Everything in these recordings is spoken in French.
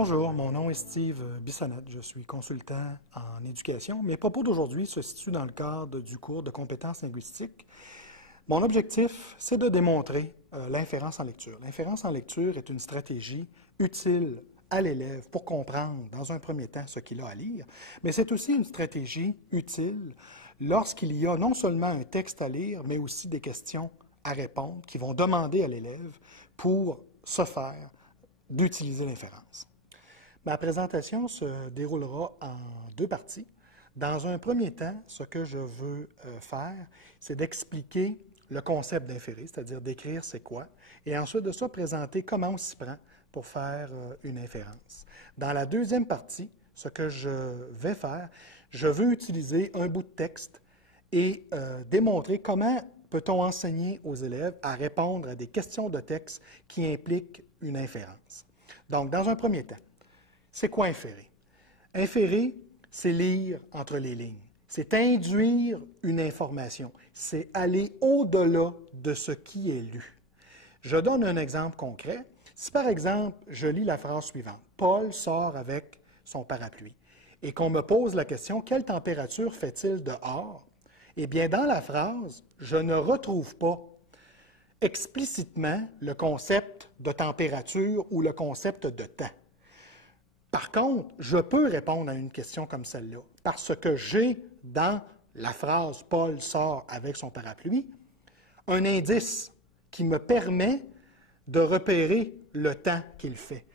Bonjour, mon nom est Steve Bissonnette, je suis consultant en éducation. Mes propos d'aujourd'hui se situent dans le cadre du cours de compétences linguistiques. Mon objectif, c'est de démontrer l'inférence en lecture. L'inférence en lecture est une stratégie utile à l'élève pour comprendre, dans un premier temps, ce qu'il a à lire, mais c'est aussi une stratégie utile lorsqu'il y a non seulement un texte à lire, mais aussi des questions à répondre qui vont demander à l'élève pour se faire d'utiliser l'inférence. Ma présentation se déroulera en deux parties. Dans un premier temps, ce que je veux faire, c'est d'expliquer le concept d'inférer, c'est-à-dire d'écrire c'est quoi, et ensuite de ça, présenter comment on s'y prend pour faire une inférence. Dans la deuxième partie, ce que je vais faire, je veux utiliser un bout de texte et démontrer comment peut-on enseigner aux élèves à répondre à des questions de texte qui impliquent une inférence. Donc, dans un premier temps, c'est quoi inférer? Inférer, c'est lire entre les lignes. C'est induire une information. C'est aller au-delà de ce qui est lu. Je donne un exemple concret. Si, par exemple, je lis la phrase suivante, « Paul sort avec son parapluie », et qu'on me pose la question, « Quelle température fait-il dehors? » Eh bien, dans la phrase, je ne retrouve pas explicitement le concept de température ou le concept de temps. Par contre, je peux répondre à une question comme celle-là parce que j'ai dans la phrase « Paul sort avec son parapluie » un indice qui me permet de repérer le temps qu'il fait.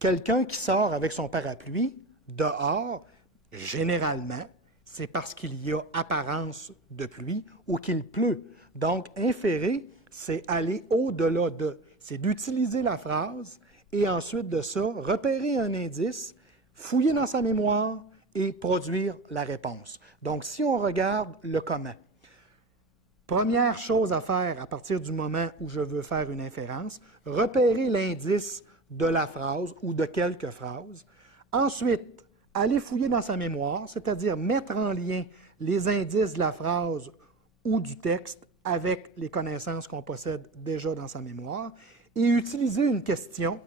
Quelqu'un qui sort avec son parapluie dehors, généralement, c'est parce qu'il y a apparence de pluie ou qu'il pleut. Donc, inférer, c'est aller au-delà de, c'est d'utiliser la phrase et ensuite de ça, repérer un indice, fouiller dans sa mémoire et produire la réponse. Donc, si on regarde le comment, première chose à faire à partir du moment où je veux faire une inférence, repérer l'indice de la phrase ou de quelques phrases. Ensuite, aller fouiller dans sa mémoire, c'est-à-dire mettre en lien les indices de la phrase ou du texte avec les connaissances qu'on possède déjà dans sa mémoire et utiliser une question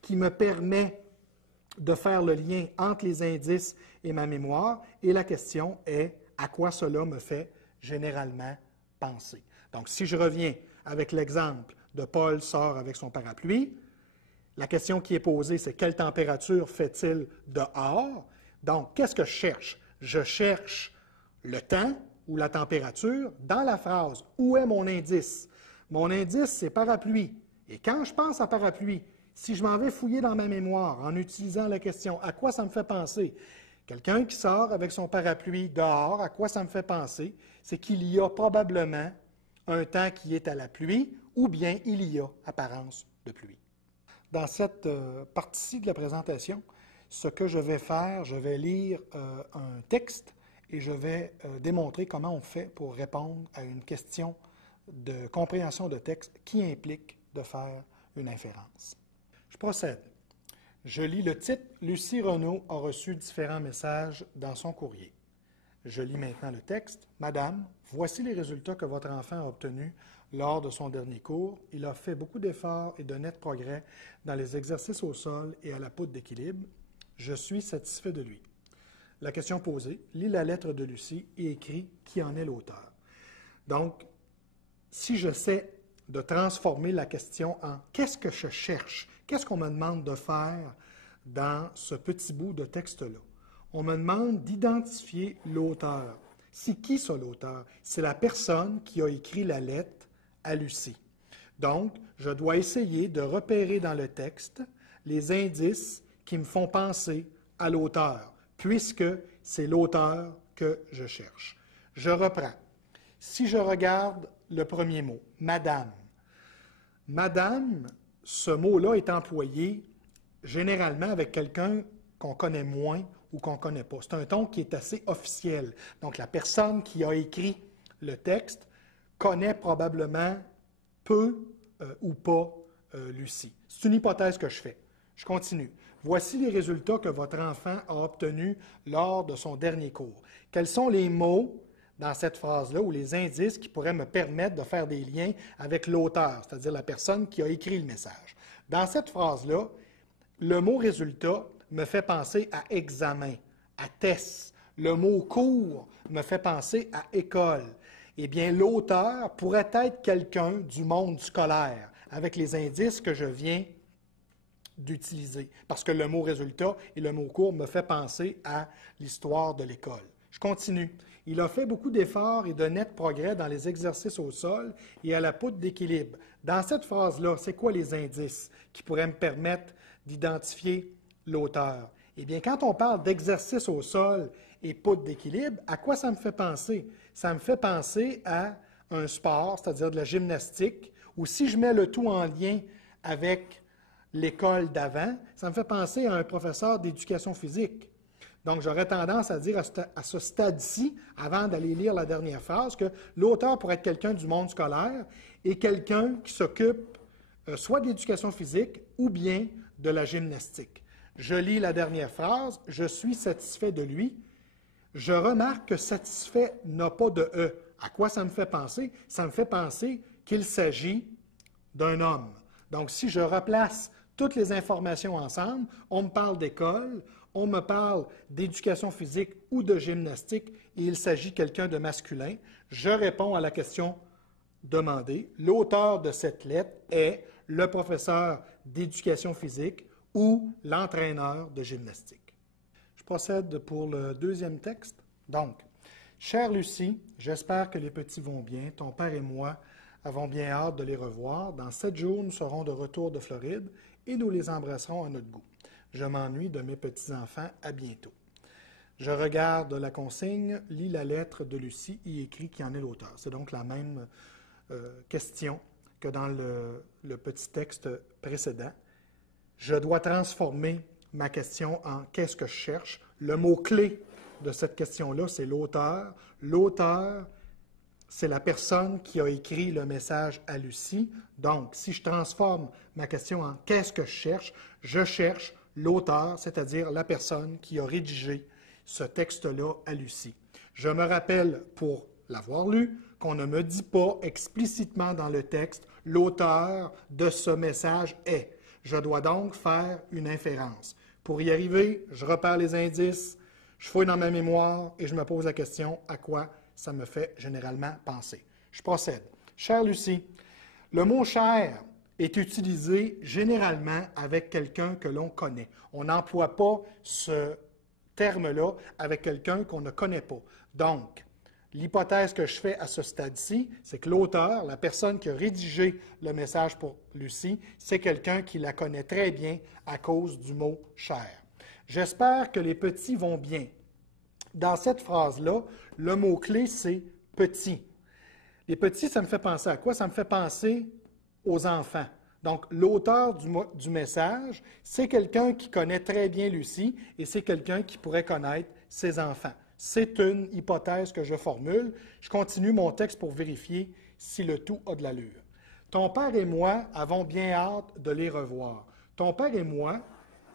qui me permet de faire le lien entre les indices et ma mémoire. Et la question est, à quoi cela me fait généralement penser? Donc, si je reviens avec l'exemple de Paul sort avec son parapluie, la question qui est posée, c'est quelle température fait-il dehors? Donc, qu'est-ce que je cherche? Je cherche le temps ou la température dans la phrase. Où est mon indice? Mon indice, c'est parapluie. Et quand je pense à parapluie, si je m'en vais fouiller dans ma mémoire en utilisant la question « à quoi ça me fait penser ?» Quelqu'un qui sort avec son parapluie dehors, à quoi ça me fait penser? C'est qu'il y a probablement un temps qui est à la pluie ou bien il y a apparence de pluie. Dans cette partie de la présentation, ce que je vais faire, je vais lire un texte et je vais démontrer comment on fait pour répondre à une question de compréhension de texte qui implique de faire une inférence. Je procède. Je lis le titre « Lucie Renaud a reçu différents messages dans son courrier ». Je lis maintenant le texte. « Madame, voici les résultats que votre enfant a obtenus lors de son dernier cours. Il a fait beaucoup d'efforts et de nets progrès dans les exercices au sol et à la poudre d'équilibre. Je suis satisfait de lui. » La question posée, lis la lettre de Lucie et écris qui en est l'auteur. Donc, si j'essaie de transformer la question en « qu'est-ce que je cherche? Qu'est-ce qu'on me demande de faire dans ce petit bout de texte-là? » On me demande d'identifier l'auteur. C'est qui ça, l'auteur? C'est la personne qui a écrit la lettre à Lucie. Donc, je dois essayer de repérer dans le texte les indices qui me font penser à l'auteur, puisque c'est l'auteur que je cherche. Je reprends. Si je regarde le premier mot, « Madame », Madame, ce mot-là est employé généralement avec quelqu'un qu'on connaît moins ou qu'on ne connaît pas. C'est un ton qui est assez officiel. Donc, la personne qui a écrit le texte connaît probablement peu ou pas Lucie. C'est une hypothèse que je fais. Je continue. Voici les résultats que votre enfant a obtenus lors de son dernier cours. Quels sont les mots dans cette phrase-là ou les indices qui pourraient me permettre de faire des liens avec l'auteur, c'est-à-dire la personne qui a écrit le message? Dans cette phrase-là, le mot résultat me fait penser à examen, à test. Le mot cours me fait penser à école. Eh bien, l'auteur pourrait être quelqu'un du monde scolaire, avec les indices que je viens d'utiliser, parce que le mot résultat et le mot cours me fait penser à l'histoire de l'école. Je continue. Il a fait beaucoup d'efforts et de nets progrès dans les exercices au sol et à la poutre d'équilibre. Dans cette phrase-là, c'est quoi les indices qui pourraient me permettre d'identifier l'auteur? Eh bien, quand on parle d'exercice au sol et poutre d'équilibre, à quoi ça me fait penser? Ça me fait penser à un sport, c'est-à-dire de la gymnastique, ou si je mets le tout en lien avec l'école d'avant, ça me fait penser à un professeur d'éducation physique. Donc, j'aurais tendance à dire à ce stade-ci, avant d'aller lire la dernière phrase, que l'auteur pourrait être quelqu'un du monde scolaire et quelqu'un qui s'occupe soit de l'éducation physique ou bien de la gymnastique. Je lis la dernière phrase, « Je suis satisfait de lui ». Je remarque que « satisfait » n'a pas de « e ». À quoi ça me fait penser? Ça me fait penser qu'il s'agit d'un homme. Donc, si je replace toutes les informations ensemble, on me parle d'école, on me parle d'éducation physique ou de gymnastique, et il s'agit de quelqu'un de masculin. Je réponds à la question demandée. L'auteur de cette lettre est le professeur d'éducation physique ou l'entraîneur de gymnastique. Je procède pour le deuxième texte. Donc, « Chère Lucie, j'espère que les petits vont bien. Ton père et moi avons bien hâte de les revoir. Dans 7 jours, nous serons de retour de Floride et nous les embrasserons à notre goût. Je m'ennuie de mes petits-enfants. À bientôt. » Je regarde la consigne, lis la lettre de Lucie et écris qui en est l'auteur. C'est donc la même question que dans le petit texte précédent. Je dois transformer ma question en « qu'est-ce que je cherche ?» Le mot-clé de cette question-là, c'est l'auteur. L'auteur, c'est la personne qui a écrit le message à Lucie. Donc, si je transforme ma question en « qu'est-ce que je cherche l'auteur, c'est-à-dire la personne qui a rédigé ce texte-là à Lucie. Je me rappelle, pour l'avoir lu, qu'on ne me dit pas explicitement dans le texte « l'auteur de ce message est ». Je dois donc faire une inférence. Pour y arriver, je repère les indices, je fouille dans ma mémoire et je me pose la question à quoi ça me fait généralement penser. Je procède. Chère Lucie, le mot « cher » est utilisé généralement avec quelqu'un que l'on connaît. On n'emploie pas ce terme-là avec quelqu'un qu'on ne connaît pas. Donc, l'hypothèse que je fais à ce stade-ci, c'est que l'auteur, la personne qui a rédigé le message pour Lucie, c'est quelqu'un qui la connaît très bien à cause du mot « cher ». J'espère que les petits vont bien. Dans cette phrase-là, le mot-clé, c'est « petit ». Les petits, ça me fait penser à quoi? Ça me fait penser aux enfants. Donc, l'auteur du message, c'est quelqu'un qui connaît très bien Lucie et c'est quelqu'un qui pourrait connaître ses enfants. C'est une hypothèse que je formule. Je continue mon texte pour vérifier si le tout a de l'allure. Ton père et moi avons bien hâte de les revoir. Ton père et moi,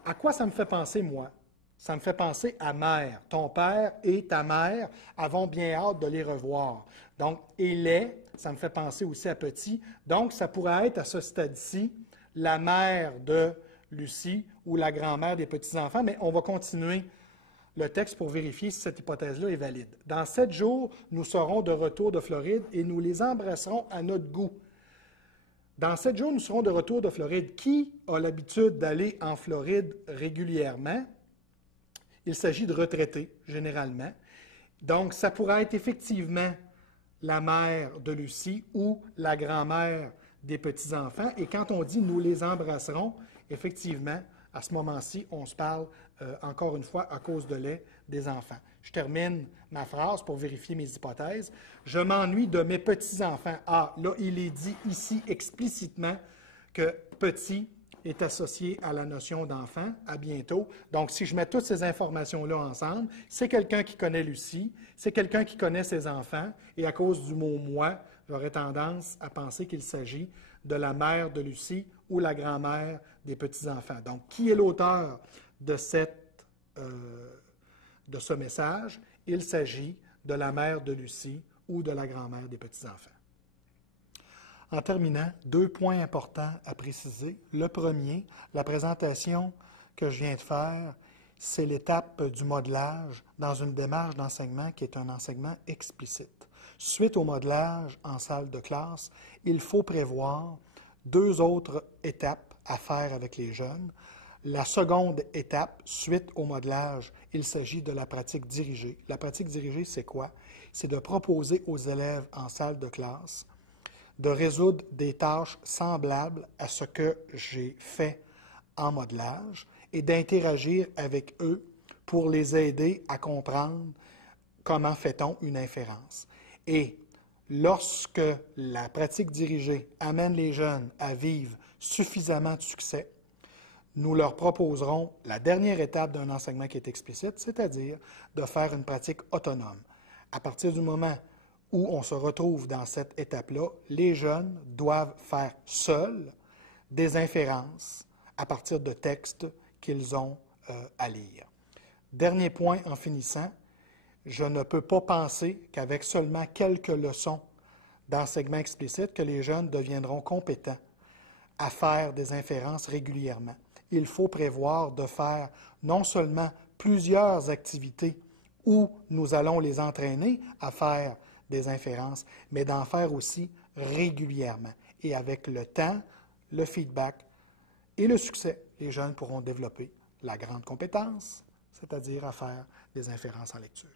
à quoi ça me fait penser, moi? Ça me fait penser à mère. Ton père et ta mère avons bien hâte de les revoir. Donc, et les, ça me fait penser aussi à petit. Donc, ça pourrait être à ce stade-ci la mère de Lucie ou la grand-mère des petits-enfants, mais on va continuer le texte pour vérifier si cette hypothèse-là est valide. Dans 7 jours, nous serons de retour de Floride et nous les embrasserons à notre goût. Dans 7 jours, nous serons de retour de Floride. Qui a l'habitude d'aller en Floride régulièrement? Il s'agit de retraités, généralement. Donc, ça pourrait être effectivement la mère de Lucie ou la grand-mère des petits-enfants. Et quand on dit « nous les embrasserons », effectivement, à ce moment-ci, on se parle, encore une fois, à cause de lait des enfants. Je termine ma phrase pour vérifier mes hypothèses. Je m'ennuie de mes petits-enfants. Ah, là, il est dit ici explicitement que « petit » est associé à la notion d'enfant. À bientôt. Donc, si je mets toutes ces informations-là ensemble, c'est quelqu'un qui connaît Lucie, c'est quelqu'un qui connaît ses enfants, et à cause du mot « moi », j'aurais tendance à penser qu'il s'agit de la mère de Lucie ou la grand-mère des petits-enfants. Donc, qui est l'auteur de ce message? Il s'agit de la mère de Lucie ou de la grand-mère des petits-enfants. En terminant, 2 points importants à préciser. Le premier, la présentation que je viens de faire, c'est l'étape du modelage dans une démarche d'enseignement qui est un enseignement explicite. Suite au modelage en salle de classe, il faut prévoir 2 autres étapes à faire avec les jeunes. La seconde étape, suite au modelage, il s'agit de la pratique dirigée. La pratique dirigée, c'est quoi? C'est de proposer aux élèves en salle de classe de résoudre des tâches semblables à ce que j'ai fait en modelage et d'interagir avec eux pour les aider à comprendre comment fait-on une inférence. Et lorsque la pratique dirigée amène les jeunes à vivre suffisamment de succès, nous leur proposerons la dernière étape d'un enseignement qui est explicite, c'est-à-dire de faire une pratique autonome. À partir du moment où on se retrouve dans cette étape-là, les jeunes doivent faire seuls des inférences à partir de textes qu'ils ont à lire. Dernier point en finissant, je ne peux pas penser qu'avec seulement quelques leçons d'enseignement explicite, que les jeunes deviendront compétents à faire des inférences régulièrement. Il faut prévoir de faire non seulement plusieurs activités où nous allons les entraîner à faire des inférences, mais d'en faire aussi régulièrement. Et avec le temps, le feedback et le succès, les jeunes pourront développer la grande compétence, c'est-à-dire à faire des inférences en lecture.